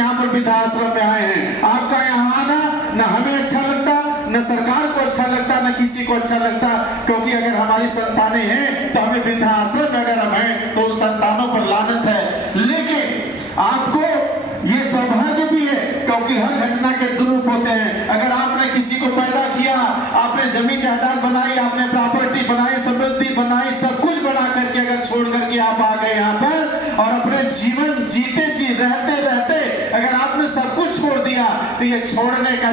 यहाँ पर वृद्धाश्रम में आए हैं। आपका यहाँ आना न हमें अच्छा लगता, न सरकार को अच्छा लगता, न किसी को अच्छा लगता, क्योंकि अगर हमारी संतानें हैं तो हमें वृद्धाश्रम में अगर हम हैं तो उन संतानों पर लानत है। लेकिन आपको ये सौभाग्य भी है, क्योंकि हर घटना के दो रूप होते हैं। अगर आपने किसी को पैदा किया, आपने जमीन जायदाद बनाई, आपने प्रॉपर्टी बनाई, समृद्धि बनाई, सब कुछ बना करके अगर छोड़ करके आप आ गए यहाँ पर और अपने जीवन जीते रहते रहते अगर आपने सब कुछ छोड़ दिया, तो ये छोड़ने का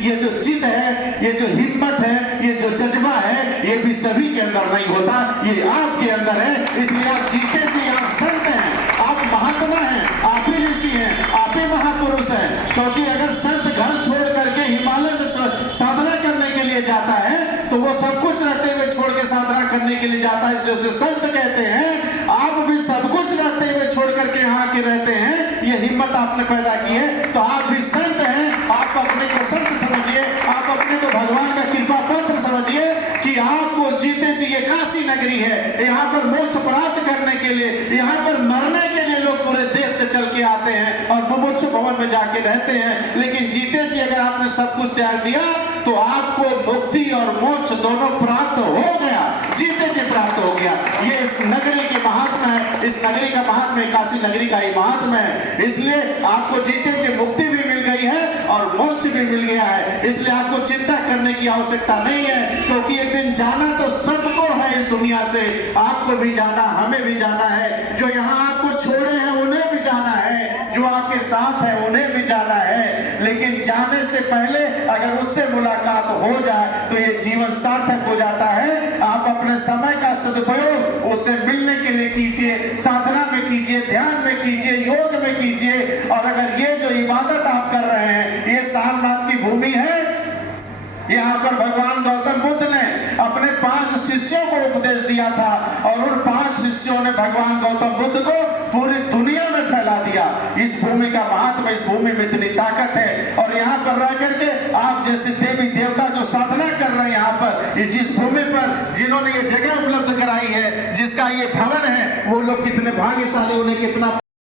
ये जो जिद है, ये जो हिम्मत है, ये जो जज्बा है, ये भी सभी के अंदर नहीं होता, ये आपके अंदर है। इसलिए आप जीते जी, आप संत हैं, आप महात्मा हैं, आप ही ऋषि हैं, आप ही महापुरुष हैं। क्योंकि अगर संत घर छोड़ करके हिमालय में साधना करने के लिए जाता है तो वो सब कुछ रहते हुए छोड़ के साधना करने के लिए जाता है, इसलिए उसे संत कहते हैं। आप भी सब कुछ रहते हुए छोड़ करके यहाँ के रहते हैं, ये हिम्मत आपने पैदा की है, तो आप भी संत हैं। आप अपने को संत समझिए, आप अपने को भगवान का कृपा पत्र समझिए कि आपको जीते जी, ये काशी नगरी है, यहाँ पर मोक्ष प्राप्त करने के लिए, यहाँ पर मरने के लिए लोग पूरे देश से चल के आते हैं और मुमुक्षु भवन में जाके रहते हैं। लेकिन जीते जी अगर आपने सब कुछ त्याग दिया तो आपको मुक्ति और मोक्ष दोनों प्राप्त हो गया, जीते जी प्राप्त हो गया। ये इस नगरी के महात्मा है, इस नगरी का महात्मा है, काशी नगरी का ही महात्मा है। इसलिए आपको जीते जी मुक्ति भी मिल गई है और मोक्ष भी मिल गया है। इसलिए आपको चिंता करने की आवश्यकता नहीं है, क्योंकि एक दिन जाना तो सबको है इस दुनिया से। आपको भी जाना, हमें भी जाना है, जो यहाँ आपको छोड़े हैं उन्हें भी जाना है, जो आपके साथ है उन्हें भी जाना है। लेकिन जाने से पहले अगर उससे मुलाकात हो जाए तो ये जीवन सार्थक हो जाता है। आप अपने समय का सदुपयोग उससे मिलने के लिए कीजिए, साधना में कीजिए, ध्यान में कीजिए, योग में कीजिए। और अगर ये जो इबादत आप कर रहे हैं, ये सारनाथ की भूमि है, यहाँ पर भगवान गौतम बुद्ध ने अपने 5 शिष्यों को उपदेश दिया था और उन 5 शिष्यों ने भगवान गौतम बुद्ध को पूरी दुनिया में फैला दिया। इस भूमि का महात्मा, इस भूमि में इतनी ताकत है। और यहाँ पर रह करके आप जैसे देवी देवता जो साधना कर रहे हैं यहाँ पर, जिस भूमि पर जिन्होंने ये जगह उपलब्ध कराई है, जिसका ये भवन है, वो लोग कितने भाग्यशाली, उन्हें कितना